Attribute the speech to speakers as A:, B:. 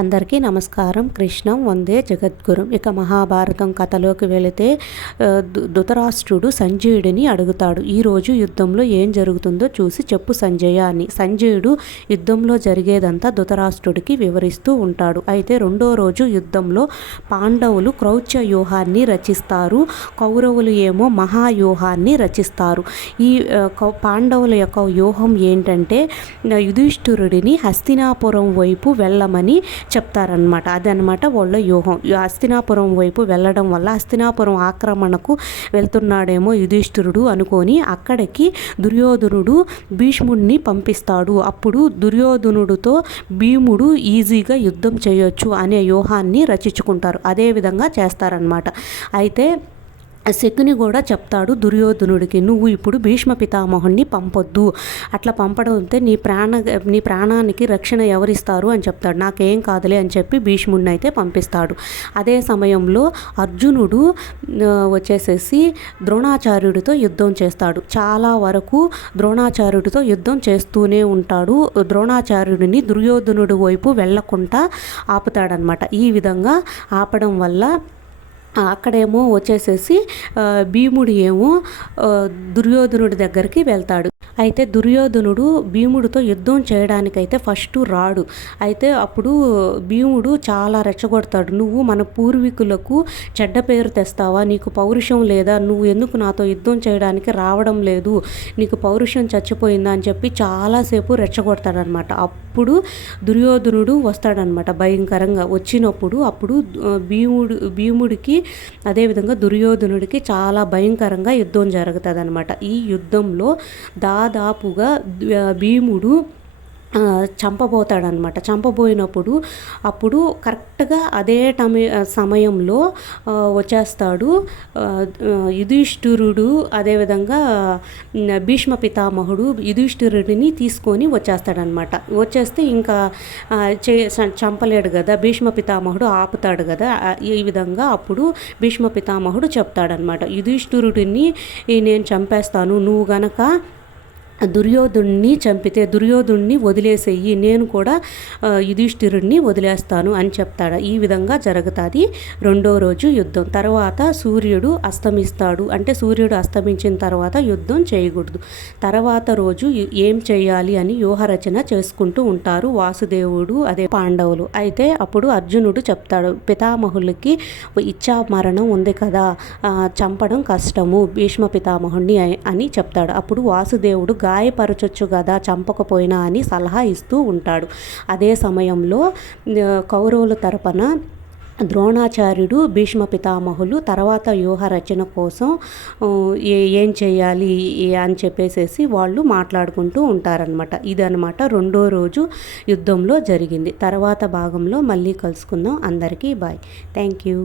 A: అందరికీ నమస్కారం. కృష్ణం వందే జగద్గురం. ఇక మహాభారతం కథలోకి వెళితే ధృతరాష్ట్రుడు సంజయుడిని అడుగుతాడు. ఈరోజు యుద్ధంలో ఏం జరుగుతుందో చూసి చెప్పు సంజయ అని. సంజయుడు యుద్ధంలో జరిగేదంతా ధృతరాష్ట్రుడికి వివరిస్తూ ఉంటాడు. అయితే రెండో రోజు యుద్ధంలో పాండవులు క్రౌచ్య వ్యూహాన్ని రచిస్తారు. కౌరవులు ఏమో మహావ్యూహాన్ని రచిస్తారు. ఈ పాండవుల యొక్క వ్యూహం ఏంటంటే యుధిష్ఠిరుడిని హస్తినాపురం వైపు వెళ్ళమని చెప్తారనమాట అదనమాట వాళ్ళ వ్యూహం. హస్తినాపురం వైపు వెళ్ళడం వల్ల హస్తినాపురం ఆక్రమణకు వెళ్తున్నాడేమో యుధిష్ఠిరుడు అనుకొని అక్కడికి దుర్యోధనుడు భీష్ముడిని పంపిస్తాడు. అప్పుడు దుర్యోధనుడితో భీముడు ఈజీగా యుద్ధం చేయొచ్చు అనే వ్యూహాన్ని రచించుకుంటారు. అదేవిధంగా చేస్తారనమాట అయితే శకుని కూడా చెప్తాడు దుర్యోధనుడికి నువ్వు ఇప్పుడు భీష్మ పితామహుణ్ణి పంపొద్దు. అట్లా పంపడం నీ ప్రాణ నీ ప్రాణానికి రక్షణ ఎవరిస్తారు? అని చెప్తాడు. నాకేం కాదులే అని చెప్పి భీష్ముడిని అయితే పంపిస్తాడు. అదే సమయంలో అర్జునుడు వచ్చేసేసి ద్రోణాచార్యుడితో యుద్ధం చేస్తాడు. చాలా వరకు ద్రోణాచార్యుడితో యుద్ధం చేస్తూనే ఉంటాడు. ద్రోణాచార్యుడిని దుర్యోధనుడి వైపు వెళ్ళకుండా ఆపుతాడనమాట. ఈ విధంగా ఆపడం వల్ల అక్కడేమో వచ్చేసేసి భీముడు ఏమో దుర్యోధనుడి దగ్గరికి వెళ్తాడు. అయితే దుర్యోధనుడు భీముడితో యుద్ధం చేయడానికైతే ఫస్ట్ రాడు. అయితే అప్పుడు భీముడు చాలా రెచ్చగొడతాడు. నువ్వు మన పూర్వీకులకు చెడ్డ పేరు తెస్తావా? నీకు పౌరుషం లేదా? నువ్వు ఎందుకు నాతో యుద్ధం చేయడానికి రావడం లేదు? నీకు పౌరుషం చచ్చిపోయిందా? అని చెప్పి చాలాసేపు రెచ్చగొడతాడనమాట అప్పుడు దుర్యోధనుడు వస్తాడనమాట భయంకరంగా వచ్చినప్పుడు అప్పుడు భీముడు భీముడికి అదేవిధంగా దుర్యోధనుడికి చాలా భయంకరంగా యుద్ధం జరుగుతుంది అనమాట ఈ యుద్ధంలో దాదాపుగా భీముడు చంపబోతాడనమాట చంపబోయినప్పుడు అప్పుడు కరెక్ట్గా అదే టమి సమయంలో వచ్చేస్తాడు. యుధిష్ఠిరుడు అదేవిధంగా భీష్మ పితామహుడు యుధిష్ఠిరుడిని తీసుకొని వచ్చేస్తాడనమాట వచ్చేస్తే ఇంకా చే చంపలేడు కదా భీష్మ పితామహుడు ఆపుతాడు కదా ఈ విధంగా అప్పుడు భీష్మ పితామహుడు చెప్తాడనమాట యుధిష్ఠిరుడిని నేను చంపేస్తాను నువ్వు గనక దుర్యోధుణ్ణి చంపితే దుర్యోధుణ్ణి వదిలేసేయి నేను కూడా యుధిష్ఠిరుణ్ణి వదిలేస్తాను అని చెప్తాడు. ఈ విధంగా జరుగుతుంది రెండో రోజు యుద్ధం. తర్వాత సూర్యుడు అస్తమిస్తాడు. అంటే సూర్యుడు అస్తమించిన తర్వాత యుద్ధం చేయకూడదు. తర్వాత రోజు ఏం చేయాలి అని వ్యూహరచన చేసుకుంటూ ఉంటారు వాసుదేవుడు అదే పాండవులు. అయితే అప్పుడు అర్జునుడు చెప్తాడు పితామహులకి ఇచ్చా మరణం ఉంది కదా చంపడం కష్టము భీష్మ పితామహుణ్ణి అని చెప్తాడు. అప్పుడు వాసుదేవుడు గాయపరచొచ్చు కదా చంపకపోయినా అని సలహా ఇస్తూ ఉంటాడు. అదే సమయంలో కౌరవుల తరపున ద్రోణాచార్యుడు భీష్మ పితామహులు తర్వాత వ్యూహ రచన కోసం ఏం చేయాలి అని చెప్పేసేసి వాళ్ళు మాట్లాడుకుంటూ ఉంటారనమాట ఇదనమాట రెండో రోజు యుద్ధంలో జరిగింది. తర్వాత భాగంలో మళ్ళీ కలుసుకుందాం. అందరికీ బాయ్. Thank you.